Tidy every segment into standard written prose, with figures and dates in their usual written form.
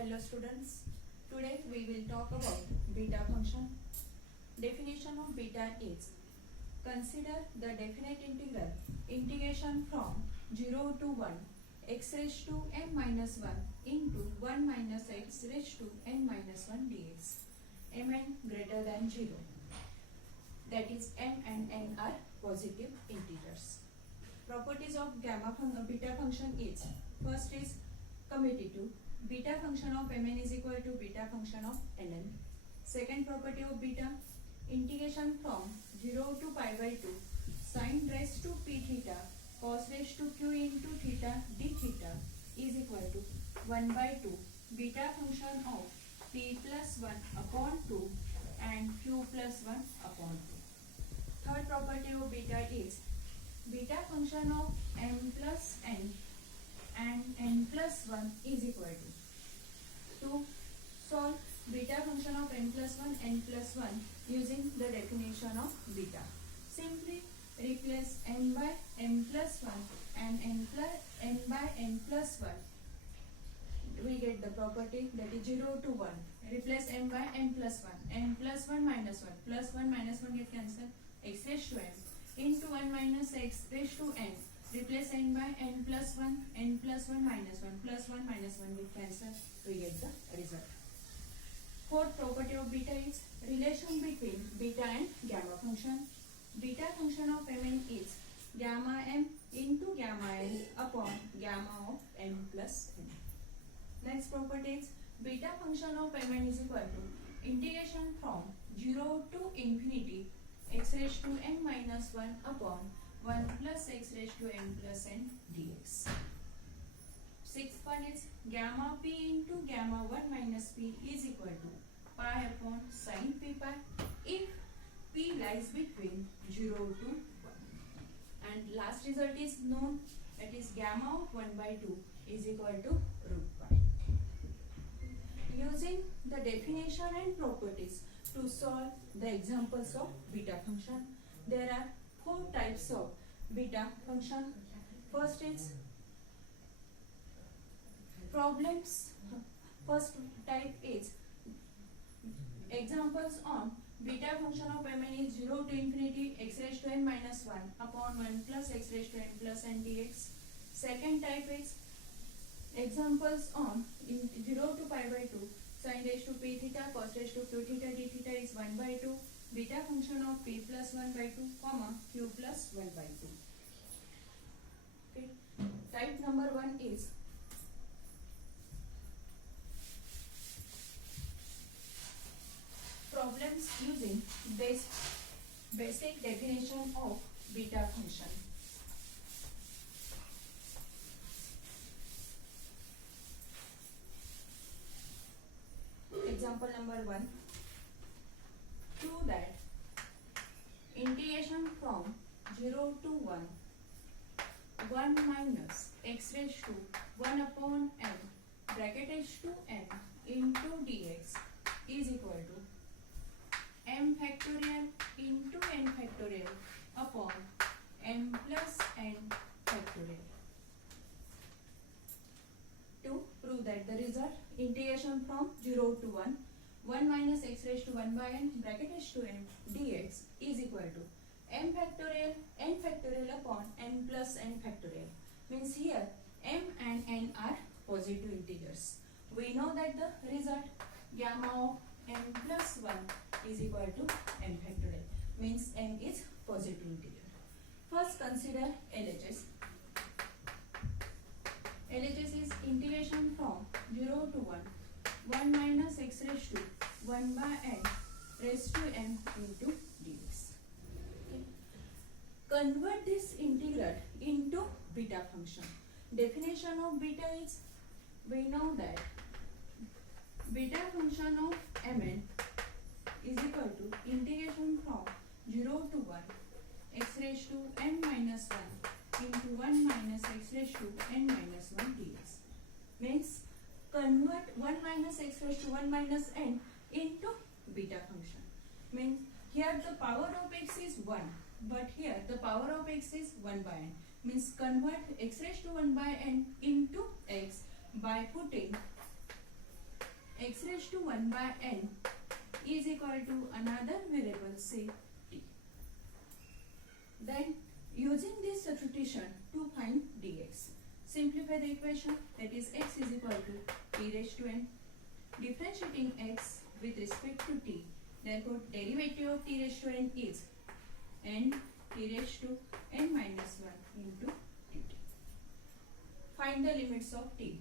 Hello students, today we will talk about beta function. Definition of beta is, consider the definite integral integration from 0 to 1 x raised to n minus 1 into 1 minus x raised to n minus 1 dx. Mn greater than 0. That is m and n are positive integers. Properties of beta function is, first is commutative. Beta function of mn is equal to beta function of nn. Second property of beta, integration from 0 to pi by 2 sin raised to p theta cos raised to q into theta d theta is equal to 1 by 2 beta function of p plus 1 upon 2 and q plus 1 upon 2. Third property of beta is, beta function of m plus n and n plus 1 is equal to solve beta function of n plus 1 n plus 1 using the definition of beta. Simply replace n by m plus 1 and n by n plus 1. We get the property that is 0 to 1. Replace m by n plus 1. n plus 1 minus 1. Plus 1 minus 1 get cancelled. X raised to m into 1 minus x raised to n. Replace n by n plus 1, n plus 1 minus 1, plus 1 minus 1 will cancel. We get the result. Fourth property of beta is relation between beta and gamma function. Beta function of mn is gamma m into gamma n upon gamma of m plus n. Next property is beta function of mn is equal to integration from 0 to infinity x raised to n minus 1 upon 1 plus x raised to n plus n dx. Sixth one is gamma p into gamma 1 minus p is equal to pi upon sin p pi if p lies between 0 to 1. And last result is known, that is gamma of 1 by 2 is equal to root pi. Using the definition and properties to solve the examples of beta function, there are 4 types of beta function. First is problems. First type is examples on beta function of mn is 0 to infinity x raised to n minus 1 upon 1 plus x raised to n plus n dx. Second type is examples on 0 to pi by 2 sin raised to p theta cos raised to q theta d theta is 1 by 2 beta function of p plus 1 by 2 comma q plus 1 by 2. Okay. Type number 1 is problems using basic definition of beta function. Example number 1. Prove that integration from 0 to 1 minus x raised to 1 upon n bracket h to n into dx is equal to m factorial into n factorial upon m plus n factorial. To prove that the result, integration from 0 to 1 minus x raised to 1 by n bracket h to n dx is equal to n factorial upon n plus n factorial. Means here m and n are positive integers. We know that the result gamma of n plus 1 is equal to n factorial. Means n is positive integer. First consider LHS. LHS is integration from 0 to 1 minus x raised to 1 by n raised to n into dx. Okay. Convert this integral into beta function. Definition of beta is, we know that beta function of mn is equal to integration from 0 to 1 x raised to n minus 1 into 1 minus x raised to n minus 1 dx. Means convert 1 minus x raised to 1 minus n into beta function. Means here the power of x is 1, but here the power of x is 1 by n. Means convert x raised to 1 by n into x by putting raised to 1 by n is equal to another variable, say t. Then using this substitution to find dx, simplify the equation, that is x is equal to t raised to n. Differentiating x with respect to t, therefore derivative of t raised to n is n t raised to n minus 1 into dt. Find the limits of t.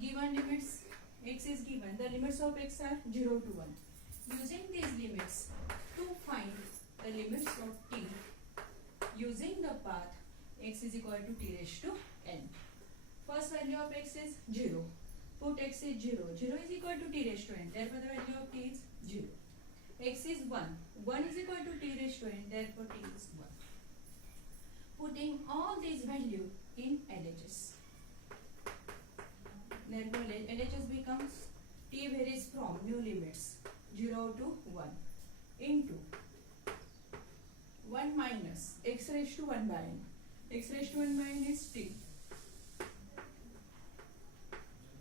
Given limits, x is given, the limits of x are 0 to 1. Using these limits to find the limits of t, using the path x is equal to t raised to n. First value of x is 0. Put x is 0. 0 is equal to t raised to n. Therefore, the value of t is 0. X is 1. 1 is equal to t raised to n. Therefore, t is 1. Putting all these values in LHS. Therefore, LHS becomes t varies from new limits 0 to 1 into 1 minus x raised to 1 by n. X raised to 1 by n is t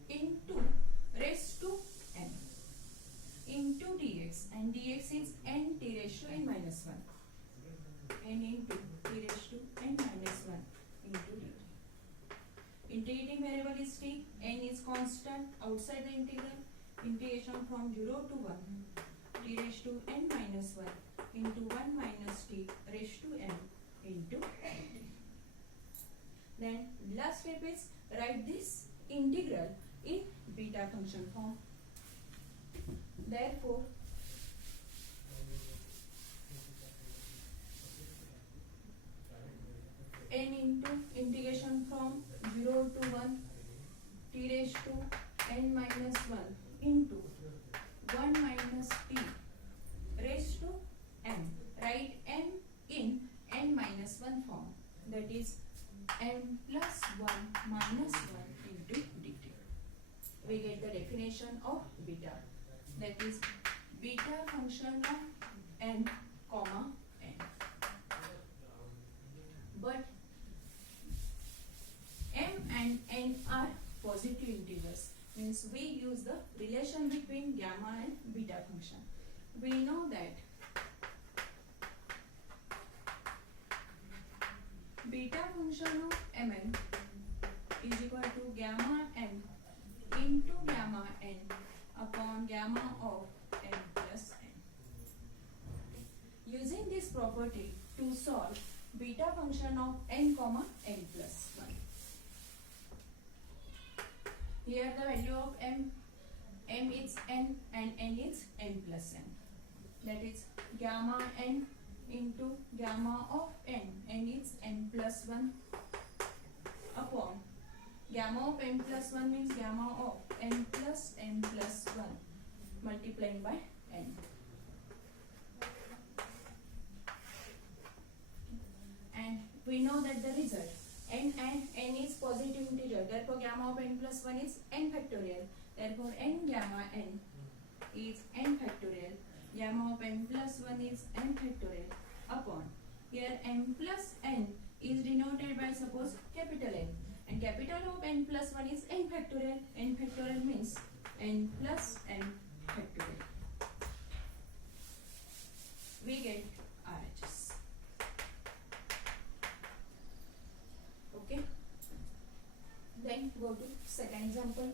into raised to n into dx, and dx is n t raised to n minus 1. N into t raised to n minus 1 into dt. Integrating variable is t, n is constant outside the integral. Integration from 0 to 1, t raised to n minus 1 into 1 minus t raised to n into dt. Then last step is write this integral in beta function form. Therefore, n into integration from 0 to 1 t raised to n minus 1 into 1 minus t raised to n. Write n in n minus 1 form, that is n plus 1 minus 1 into dt. We get the definition of beta, that is beta function of n comma n. But m and n are positive integers, means we use the relation between gamma and beta function. We know that beta function of mn is equal to gamma n into gamma n upon gamma of n plus n. Using this property to solve beta function of n comma n plus 1. Here the value of m is n and n is n plus n. That is gamma n into gamma of n is n plus 1 upon gamma of n plus 1 means gamma of n plus 1 multiplying by n. And we know that the result n and n is positive integer, therefore gamma of n plus 1 is n factorial. Therefore n gamma n is n factorial. Gamma of n plus 1 is n factorial upon, here n plus n is denoted by suppose capital N, and capital of n plus 1 is n factorial. N factorial means n plus n factorial. We get RHS. Okay. Then go to second example.